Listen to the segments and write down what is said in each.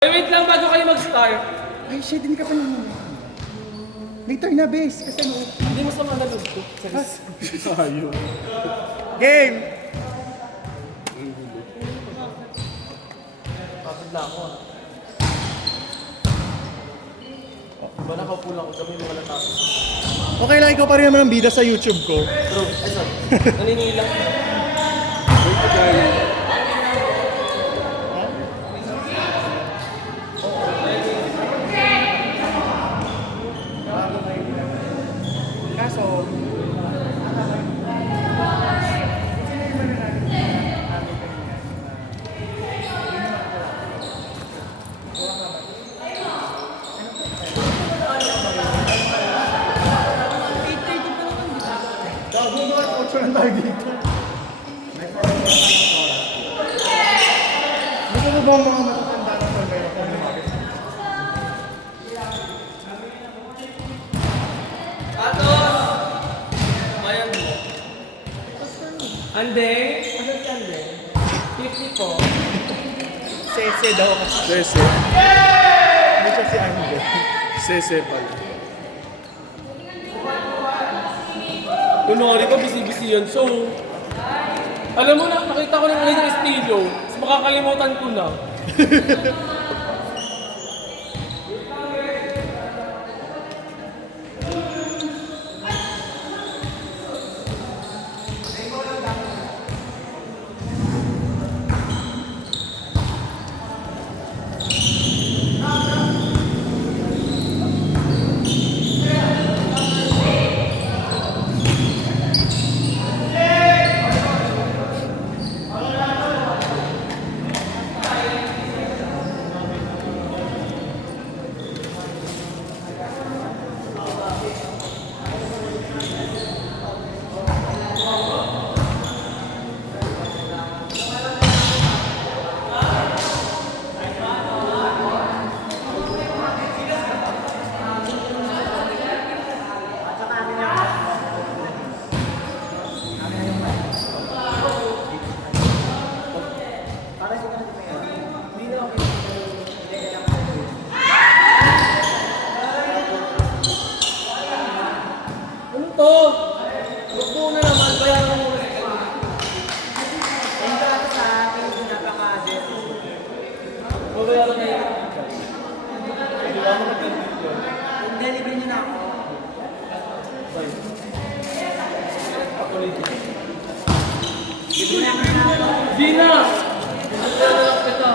Wait lang bago kayo mag-start. Ay, shit, hindi ka pa naman. Later na, base. Kasi ano. Hindi mo sa mga nalog ko. Sayo. Game! Kapit na ako. Diba nakaupo lang ako, sabi mo wala tapos. Okay lang, ikaw pa rin naman ang bida sa YouTube ko. Bro, ay sorry. Naninila. Kaso, Gago ba? Kotso lang tayo dito. Gusto mo ba ang mga matatanda ng pagkayo kung lumapit? Ande? Ano si Ande? 50 po. Sese daw kasi. Sese. Hindi siya si Ande. Sese pala. Kunwari ko, busy-busy yun. So, alam mo na, nakita ko ng isang estilo. Mas makakalimutan ko na. Ano to? Gusto na naman, bayaran mo muna sa kanya. Babayaran na yun. Di ba mo nag-edit yun? Delivery niyo na ako. Ako nito. Hindi na ako na ako. Di na! Naglalak kita.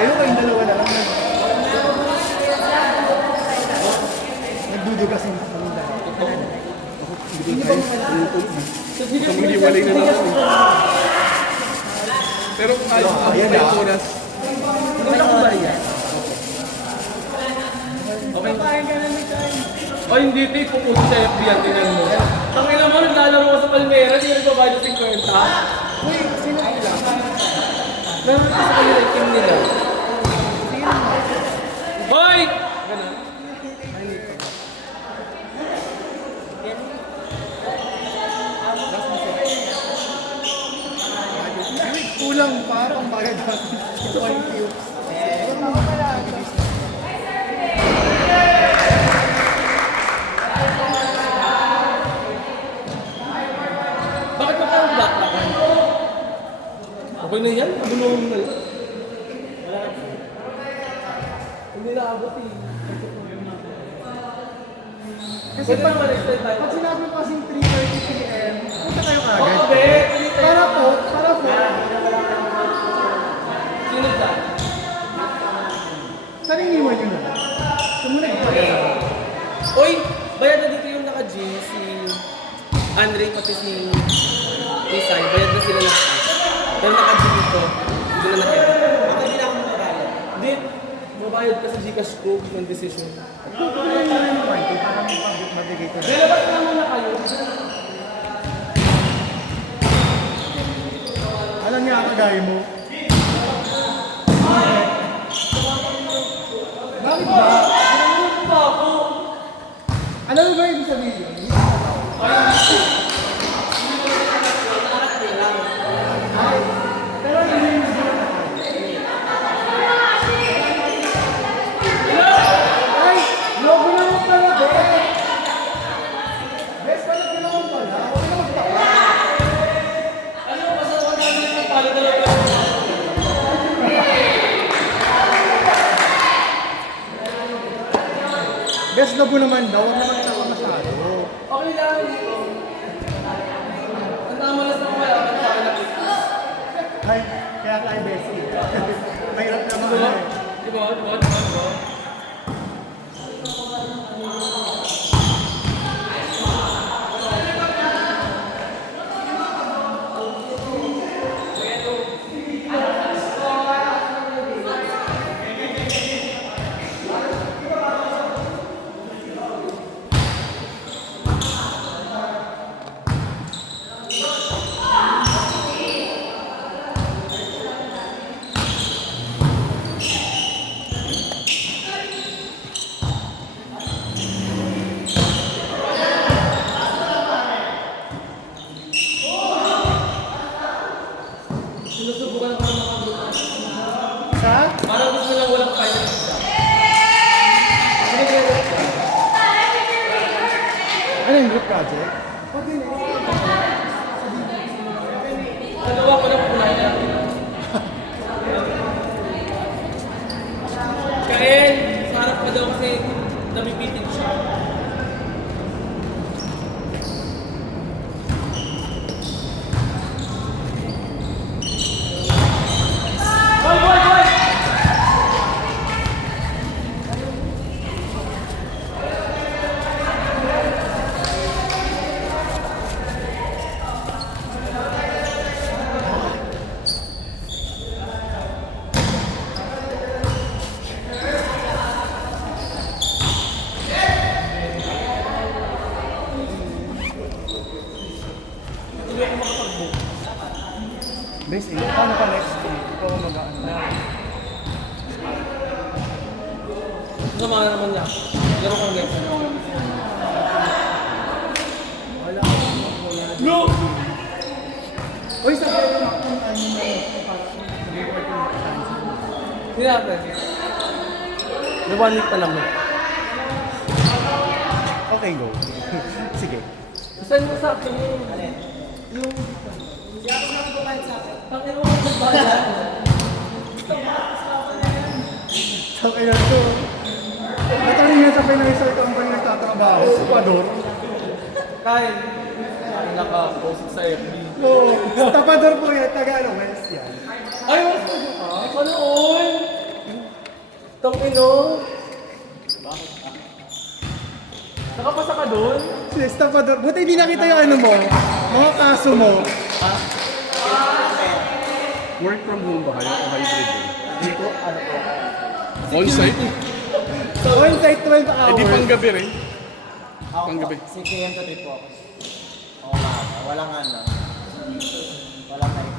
Ayun kayong dalawa na lang. Nagduduga kasi kami dalawa. Pag-iwalay na lang. Pero kahit ako Ayan may na. oras. Hindi na akong bariya. Okay. O hindi, tayo pupunta sa FB yan, tingnan mo. Tangin naman, naglalaro ko sa Palmera, hindi nagbabayad ng 50. Uy, sino sila? Naroon ko sa kanila yung team nila. Hoy! Ganun. Kulang pa, pang bayad natin. 20 cubes. Bakit pa parang black-blackan? Okay na yan, abulong na yan. Hindi na abot eh. Kasi Pwede naman extend tayo. pag sinabi mo kasing 3:30 p.m., punta kayo Oo, kagad. be! Para po. Sino dyan? Saan iniwan nyo na? Sumunod pa kayo. Uy! Bayad na dito yung naka-G, si Andre pati si Isay. Bayad na sila lahat. Pero naka-G dito, hindi na naka-edit. Ako hindi na ako mababayad. Hindi, mabayad ka sa Gcash ko ng decision. Kukunin mo na yung 20 para mabigay ko na. Lalabas na muna kayo. Alam niya ako gaya mo. Bakit ba? Ano ba ako? Alam mo ba ibig sabihin? Pero hindi mo Gabo naman daw, huwag naman tawa masyado. Okay lang, dito. Ang tama lang sa wala ka sa akin na Ay, kaya kay Bessie. Mahirap naman eh. Diba? Sinusubukan ko ng mga group. Sa? Parang gusto lang walang final exam. Ano yung group project? Nagawa ko ng kulay natin. Kain, sa harap pa daw kasi nabibitin siya. Boy, boy, boy! Hindi ako makapag-book. Bes, paano ka next week? Ikaw ang mag-ano na. Sama naman niya. Laro kang next. No! Uy, sabi ko na kung ano na para Hindi natin. May 1 week pa naman. Okay, go. Sige. Saan mo sa akin yung... Yung... Tangin mo kung magbayad. Okay na to. Ito rin yan sa Pinay-Sir ko ang nagtatrabaho. Supador. Kyle. Ang naka-post sa FB. Oo. Tapador po yan. Tagalog. West yan. Ay, wala ka. Ano all? Tangino. Nakapasa ka doon? Yes, tapador. Buti hindi nakita yung ano mo. Mga kaso mo. Work from home ba kayo o hybrid din? Dito, ano po? On-site? So, on-site 12 Eh hours. di panggabi rin. Ako Panggabi. po, 6 a.m. to 3 po ako. Oo nga, walang ano. Walang night.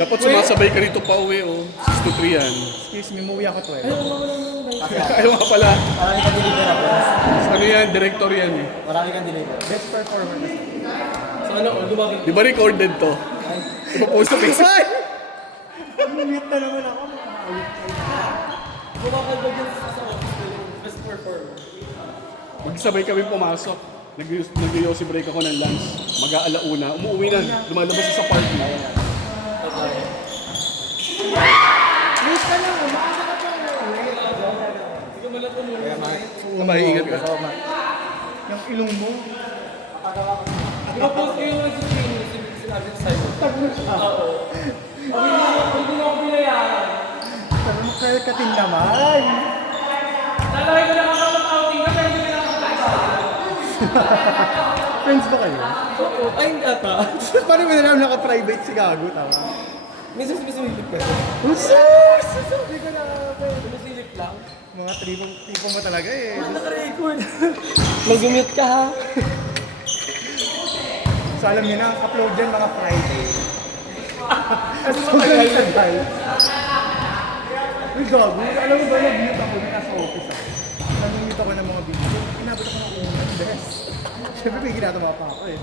Dapat sumasabay ka rito pa uwi o 6 to 3 yan. Excuse me, muwi ako 12. Kasi Ayaw nga pala. marami kang deliver ako. Ano yan? Director yan eh. Marami kang deliver. Best performer. So ano, lumabit. Di ba recorded to? Ipapost sa Facebook. Ay! Mute na naman ako. Kumakagod yan sa office ko yung best performer. Magsabay kami pumasok. Nag-yosi break ako ng lunch. Mag-aalauna. Umuwi na. Lumalabas sa party. Late ka lang, umaasa ka pa. Hindi ko malang tumulong. Oo, maiingat ka. Yung ilong mo. Ipapost ko yung nag-training sinabi sa sa'yo. Oo. Hindi na ako binayaran. Sabi mo, kaya katin naman. Lalaki ko na makapag-outing ka pero hindi na ako binayaran. Friends ba kayo? Oo. Ay, hindi ata. Paano mo nalang naka-private si Gago, tama? Minsan sumisilip ka. Usus! Sabi ko na. Sumisilip lang. Mga tipo mo talaga eh. Naka-record. Mag-mute ka ha. So alam niyo na, ang upload dyan mga Friday. Kasi Sobrang matagal. tagal. Uy, Gago, alam mo ba nag-mute ako na nasa office ako? Nag-mute ako ng mga video. Inabot ako ng unang best. Siyempre may ginagawa pa ako eh.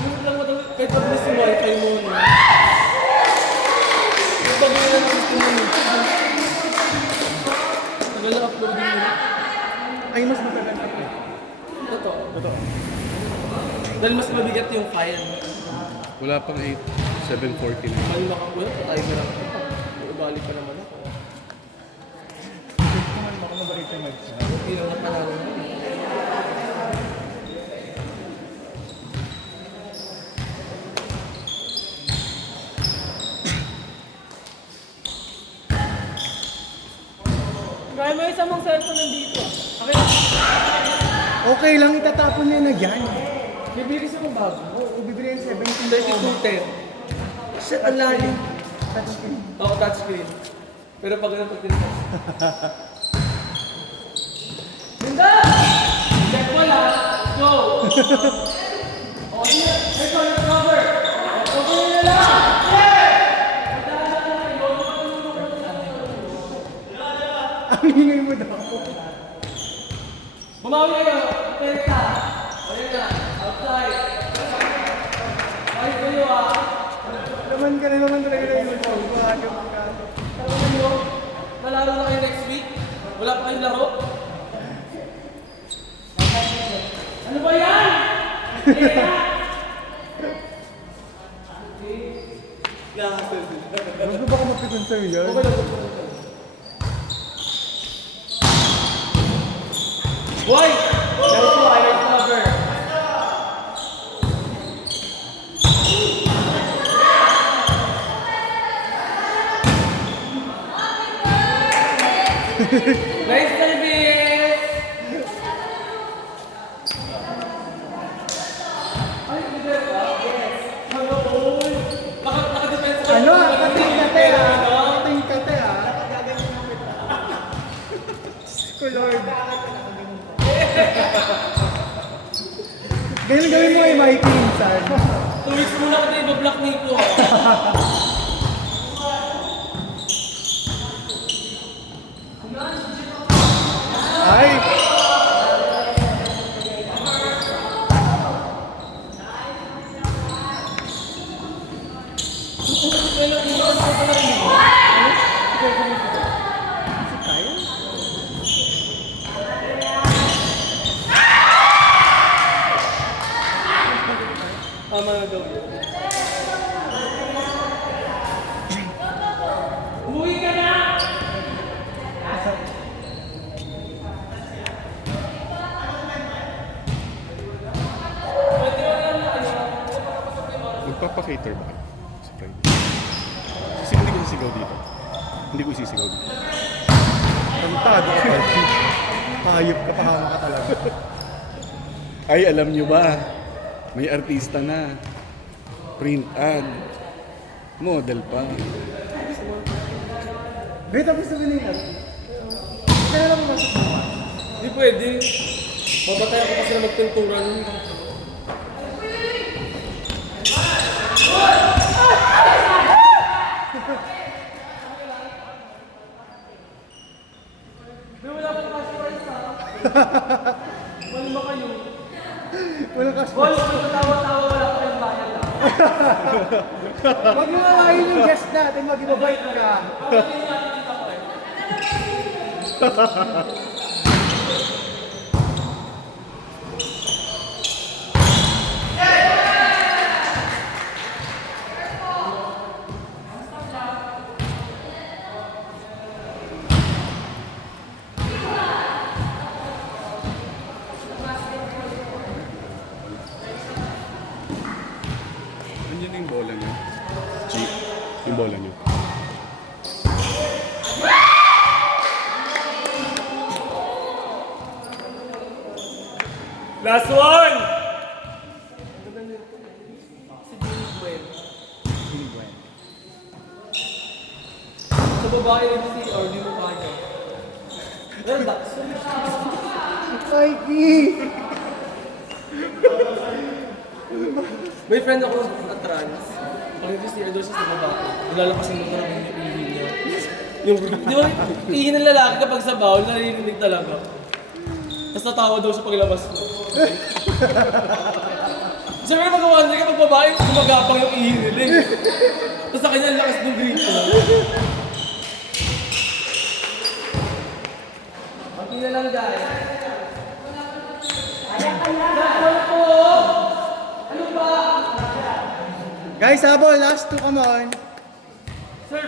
Mute lang mo daw. Kahit pag miss yung wifi mo. No? Yung pag yun lang gusto mo mute. Tagal na uploading mo. Ay, mas matagal pa eh. Totoo. Totoo. Dahil mas mabigat yung file. Wala pang 8. 7:40 na. Mali lang ako. Patay mo lang. Ibalik pa naman ako. Naman ako mabalik. Hindi lang napanalo. Kaya may isa mong cellphone nandito. Okay. Okay lang, itatapon niya na yan. Bibili siya ng bago. Oo, bibili yan 17. 3210. Shit, ang lalim. Oo, touchscreen. Pero pag ganun pag tinapos. Linda! Check mo lang. Go! O, yun. Check mo yung cover. Cover nyo na lang. Ang hingay mo daw. Bumawi kayo. Penta. Ayun na. Outside. Ayun kayo ah. Naman ka na naman talaga na yung phone. Bakit ka? Talaga nyo. Malaro na kayo next week. Wala pa kayong laro. Ano ba yan? Ano ba ka mapikon sa'yo yan? Okay lang. Boy! That's why I cover. Nice service! Ay, hindi ba? Yes. Ano, boy? Naka-defense ka. Ano? Kating kate ah. Kating kate ah. Ko Lord. Ganyan gawin mo ay may pinsan. 2 weeks muna kita ibablock nito. Ay! Tama na daw yun. Umuwi ka na! Magpapakater ba kayo sa Friday? Kasi hindi ko sisigaw dito. Hindi ko isisigaw dito. Pagtado ka pa. Hayop ka pa ka talaga. Ay, alam nyo ba? May artista na. Print ad. Model pa. May tapos na rin yung kaya lang mo Hindi pwede. Babatayan ko kasi na magpintura nun. Wala pa kasi price ha. Wala ba kayo? Wala ka. Boss, magtatawa-tawa wala pa yung bayad ha. Huwag mo makain yung guest natin, mag-ibabait ka. Nandiyan na yung bola niyo. Cheap. Yung bola niyo. Last one! Sa babae rin si or di mo kaya. Well, that's Mikey! may friend ako na trans. Pag ito si Erdo siya sa babae, nilalapasin mo parang yung ihi niya. Yung, di ba, ihi ng lalaki kapag sa bawal, naririnig talaga. Tapos natawa daw siya paglabas mo. Siyempre mag-wonder kapag babae, gumagapang yung ihi nila eh. Tapos sa kanya, ang lakas ng grito. Pati na lang guys. Ano po? Ano ba? Guys, habol, last two, come on. Sir,